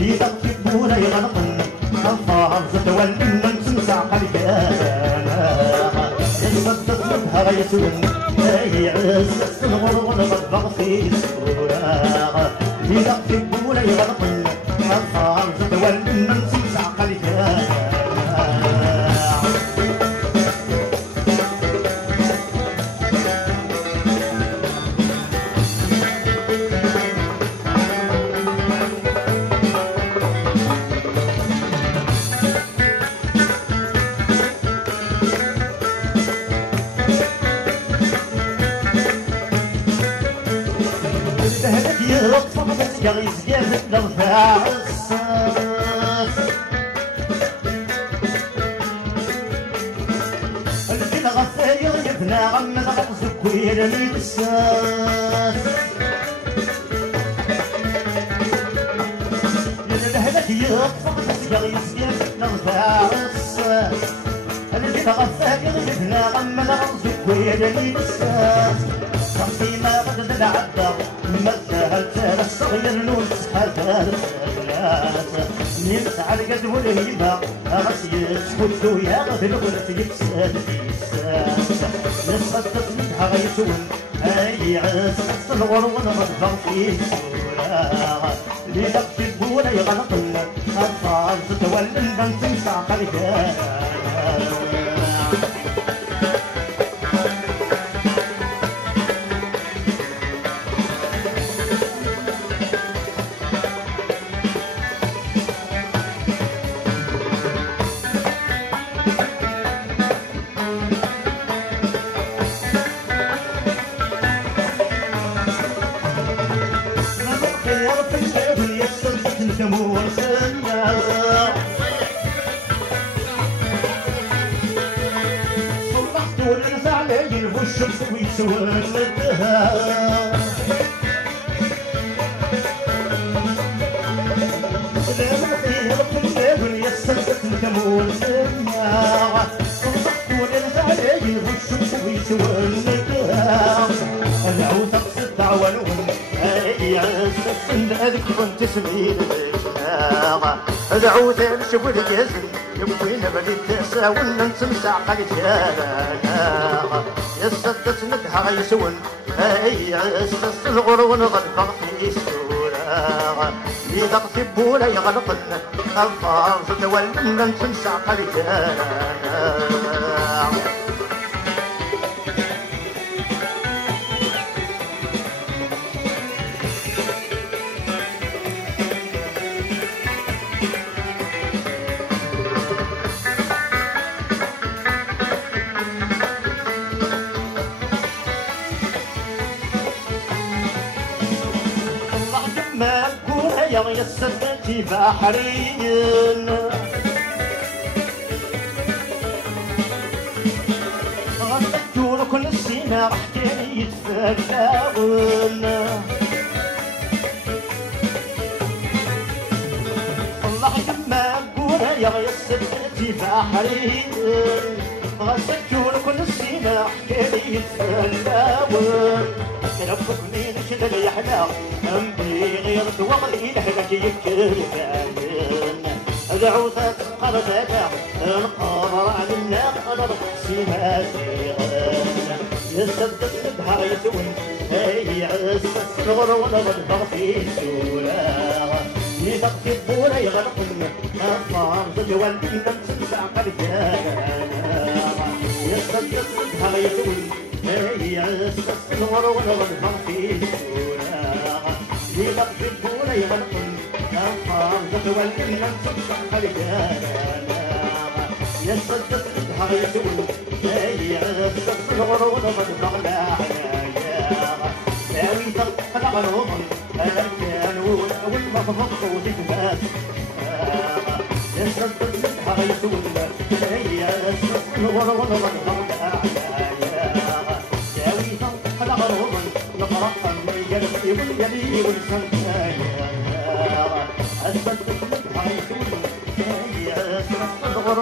يطبطب ولا يغلطن الفارز تولي من تنسى قلبانا يصدق منها غيسون يعز الغرور غضبغ في السورة يطبطب ولا يغلطن الفارز تولي من تنسى قلبانا يزقف الرفاع الصاص الجن غفاير يبنى غمد غرز كوير الساس الهلك يطفق تسقر يزقف الرفاع الصاص الجن غفاير يبنى غمد غرز كوير الساس ما غد العذاب مزهل تال الصغير نوس حذر الناس يمسح القد والهيبة غس يسكتو يا غفل ولت يكسل يساس يصدق منها غيسون اي عز الصغر ونغضب في السورة ليكتب ولا يغلطن الفاظ تولي البنت تمسح قلبها الشمس ويسولدها لما فيها الطلاب يسلسل الدموع سماع وصحكون الغالي والشمس ويسولدها العود تقصد دعوانهم اي عز السن اذكر تسمين الاشناع العود نشوف الجزم يبوين بديت تساوي نسمسع قلبها يصدق ندها غيسون اي عز الصغر ونغضب في السورة يغضب ولا يغلطن الفارز تولي من تنسى قلبها يا السبتي بحرين غنتور كل السنة حكاية فلاون الله يما نقول يا السبتي بحرين غنتور كل السنة حكاية فلاون ربكني نشد يحلى أمي غير توغلي لحلك يبكر كامل دعوتك قربتها القمر عن النقر سماتي غن يصدق بها يسون اي عز الصغر ونغضب في السورة يطبطب ولا يغلقن الفارز تولي من تنسى قلبها يصدق بها يسون اي عز الصغر ونغضب في السورة يطبطب ولا يغلقن الفارز تولي من تنسى قلبها يصدق بها يسون اي عز الصغر ونغضب داوي تقلع الوطن الكانون والمفرق وتكباس يصدق بها يسون اي عز الصغر ونغضب داوي تقلع الوطن نقرق اليدي واليدي والسنتايا أثبت بها يسون اي عز الصغر